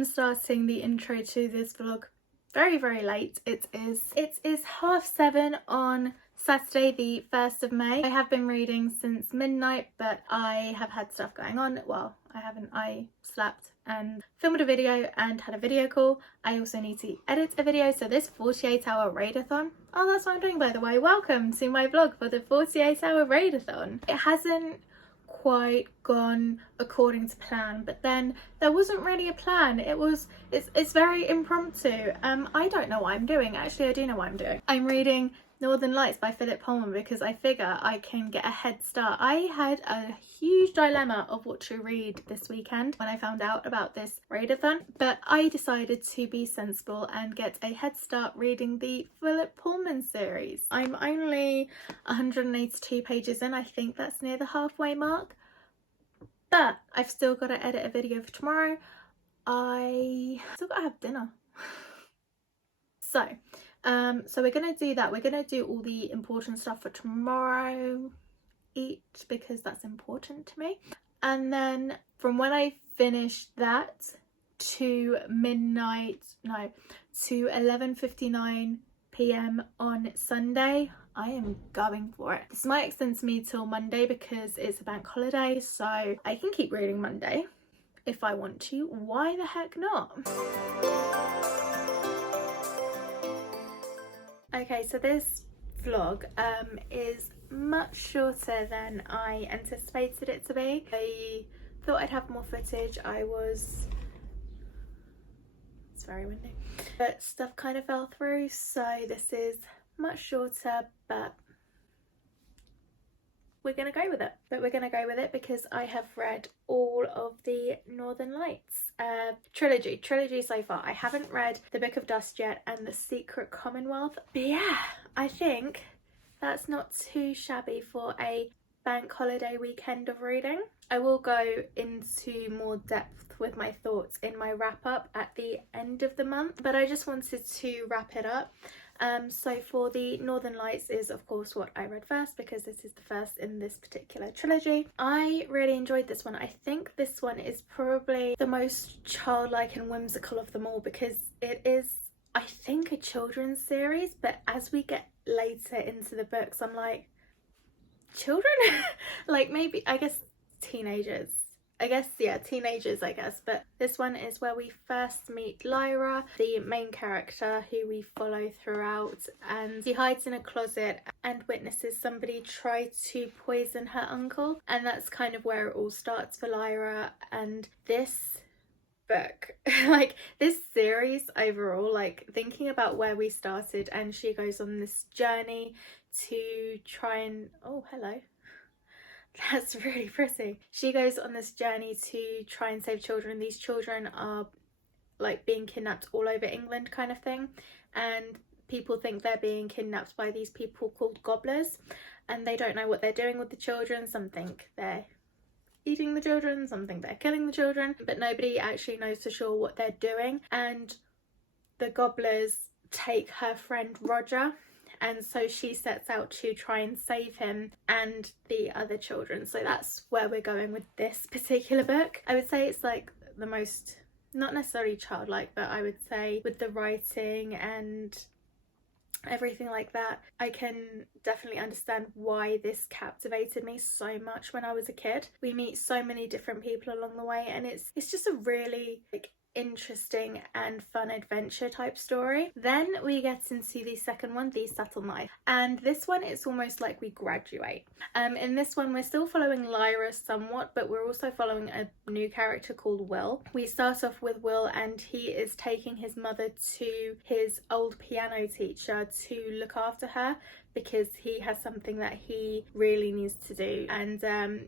am starting the intro to this vlog very late. It is 7:30 on Saturday the 1st of May. I have been reading since midnight, but I have had stuff going on. Well, I haven't. I slept and filmed a video and had a video call. I also need to edit a video, so this 48-hour Raedathon. Oh, that's what I'm doing, by the way. Welcome to my vlog for the 48-hour Raedathon. It hasn't quite gone according to plan, but then there wasn't really a plan. It's very impromptu. I don't know what I'm doing. Actually, I do know what I'm doing. I'm reading Northern Lights by Pullman because I figure I can get a head start. I had a huge dilemma of what to read this weekend when I found out about this Raedathon, but I decided to be sensible and get a head start reading the Pullman series. I'm only 182 pages in. I think that's near the halfway mark, but I've still got to edit a video for tomorrow. I still got to have dinner. So we're gonna do that. We're gonna do all the important stuff for tomorrow, eat, because that's important to me. And then from when I finish that to 11:59 p.m. on Sunday, I am going for it. This might extend to me till Monday because it's a bank holiday, so I can keep reading Monday if I want to. Why the heck not? Okay, so this vlog is much shorter than I anticipated it to be. I thought I'd have more footage. It's very windy, but stuff kind of fell through, so this is much shorter, but we're gonna go with it. Because I have read all of the Northern Lights trilogy so far. I haven't read The Book of Dust yet and The Secret Commonwealth, but yeah, I think that's not too shabby for a bank holiday weekend of reading. I will go into more depth with my thoughts in my wrap up at the end of the month, but I just wanted to wrap it up. So for the Northern Lights is of course what I read first, because this is the first in this particular trilogy. I really enjoyed this one. I think this one is probably the most childlike and whimsical of them all, because it is, I think, a children's series, but as we get later into the books I'm like, children? Like, maybe, I guess teenagers, I guess. But this one is where we first meet Lyra, the main character who we follow throughout, and she hides in a closet and witnesses somebody try to poison her uncle, and that's kind of where it all starts for Lyra. And this book, like this series overall, like thinking about where we started, and she goes on this journey to try and, oh hello, that's really pretty. She goes on this journey to try and save children. These children are like being kidnapped all over England kind of thing, and people think they're being kidnapped by these people called gobblers, and they don't know what they're doing with the children. Some think they're eating the children, some think they're killing the children, but nobody actually knows for sure what they're doing. And the gobblers take her friend Roger, and so she sets out to try and save him and the other children. So that's where we're going with this particular book. I would say it's like the most, not necessarily childlike, but I would say with the writing and everything like that, I can definitely understand why this captivated me so much when I was a kid. We meet so many different people along the way, and it's just a really like interesting and fun adventure type story. Then we get into the second one, The Subtle Knife, and this one it's almost like we graduate. In this one we're still following Lyra somewhat, but we're also following a new character called Will. We start off with Will, and he is taking his mother to his old piano teacher to look after her because he has something that he really needs to do, and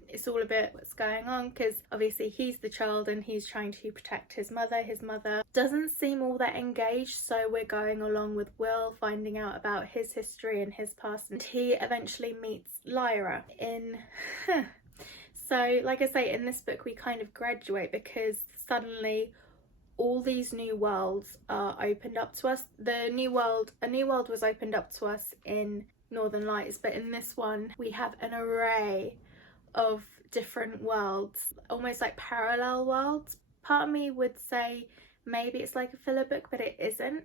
it's all a bit what's going on, because obviously he's the child and he's trying to protect his mother. His mother doesn't seem all that engaged, so we're going along with Will, finding out about his history and his past, and he eventually meets Lyra in so like I say, in this book we kind of graduate because suddenly all these new worlds are opened up to us. A new world was opened up to us in Northern Lights, but in this one we have an array of different worlds, almost like parallel worlds. Part of me would say maybe it's like a filler book, but it isn't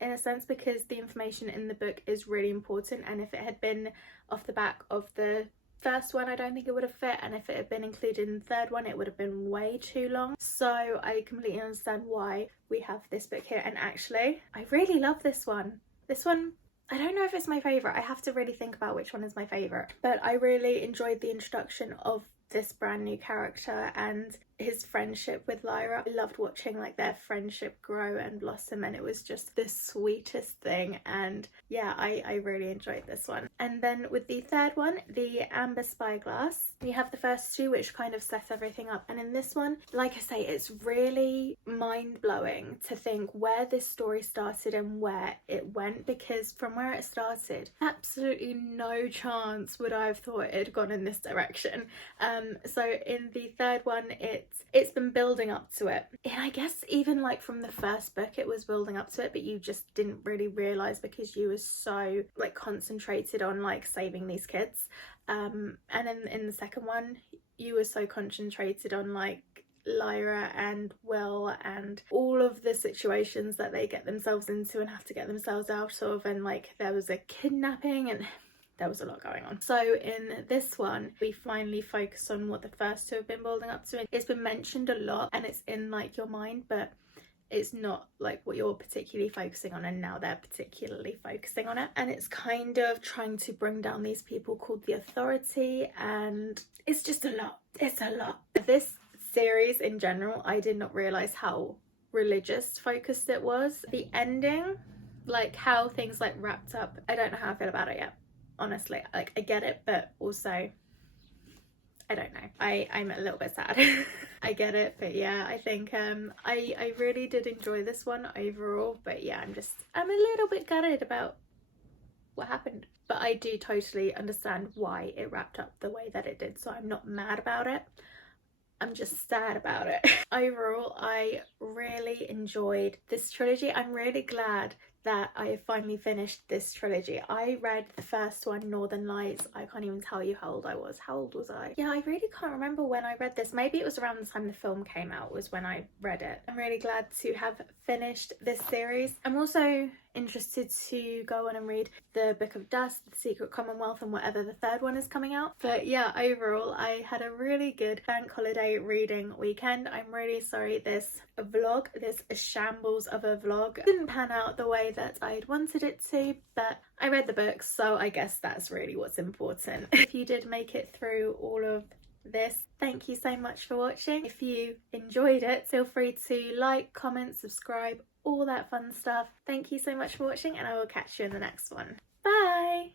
in a sense, because the information in the book is really important, and if it had been off the back of the first one, I don't think it would have fit, and if it had been included in the third one, it would have been way too long. So I completely understand why we have this book here. And actually, I really love this one. This one, I don't know if it's my favourite. I have to really think about which one is my favourite, but I really enjoyed the introduction of this brand new character and his friendship with Lyra. I loved watching like their friendship grow and blossom, and it was just the sweetest thing. And yeah, I really enjoyed this one. And then with the third one, the Amber Spyglass, we have the first two which kind of set everything up, and in this one, like I say, it's really mind-blowing to think where this story started and where it went, because from where it started, absolutely no chance would I have thought it had gone in this direction. So in the third one, it's been building up to it, and I guess even like from the first book it was building up to it, but you just didn't really realise because you were so like concentrated on like saving these kids, and then in the second one you were so concentrated on like Lyra and Will and all of the situations that they get themselves into and have to get themselves out of, and like there was a kidnapping and there was a lot going on. So in this one, we finally focus on what the first two have been building up to. It's been mentioned a lot and it's in like your mind, but it's not like what you're particularly focusing on, and now they're particularly focusing on it. And it's kind of trying to bring down these people called the Authority, and it's just a lot. It's a lot. This series in general, I did not realise how religious focused it was. The ending, like how things like wrapped up, I don't know how I feel about it yet. Honestly, like I get it, but also I don't know, I'm a little bit sad. I get it, but yeah, I think I really did enjoy this one overall, but yeah, I'm a little bit gutted about what happened, but I do totally understand why it wrapped up the way that it did, so I'm not mad about it. I'm just sad about it. Overall, I really enjoyed this trilogy. I'm really glad that I have finally finished this trilogy. I read the first one, Northern Lights. I can't even tell you how old I was. How old was I? Yeah, I really can't remember when I read this. Maybe it was around the time the film came out was when I read it. I'm really glad to have finished this series. I'm also interested to go on and read the Book of Dust, the Secret Commonwealth, and whatever the third one is coming out. But yeah, overall, I had a really good bank holiday reading weekend. I'm really sorry this shambles of a vlog didn't pan out the way that I'd wanted it to, but I read the books, so I guess that's really what's important. If you did make it through all of this, thank you so much for watching. If you enjoyed it, feel free to like, comment, subscribe, all that fun stuff. Thank you so much for watching, and I will catch you in the next one. Bye!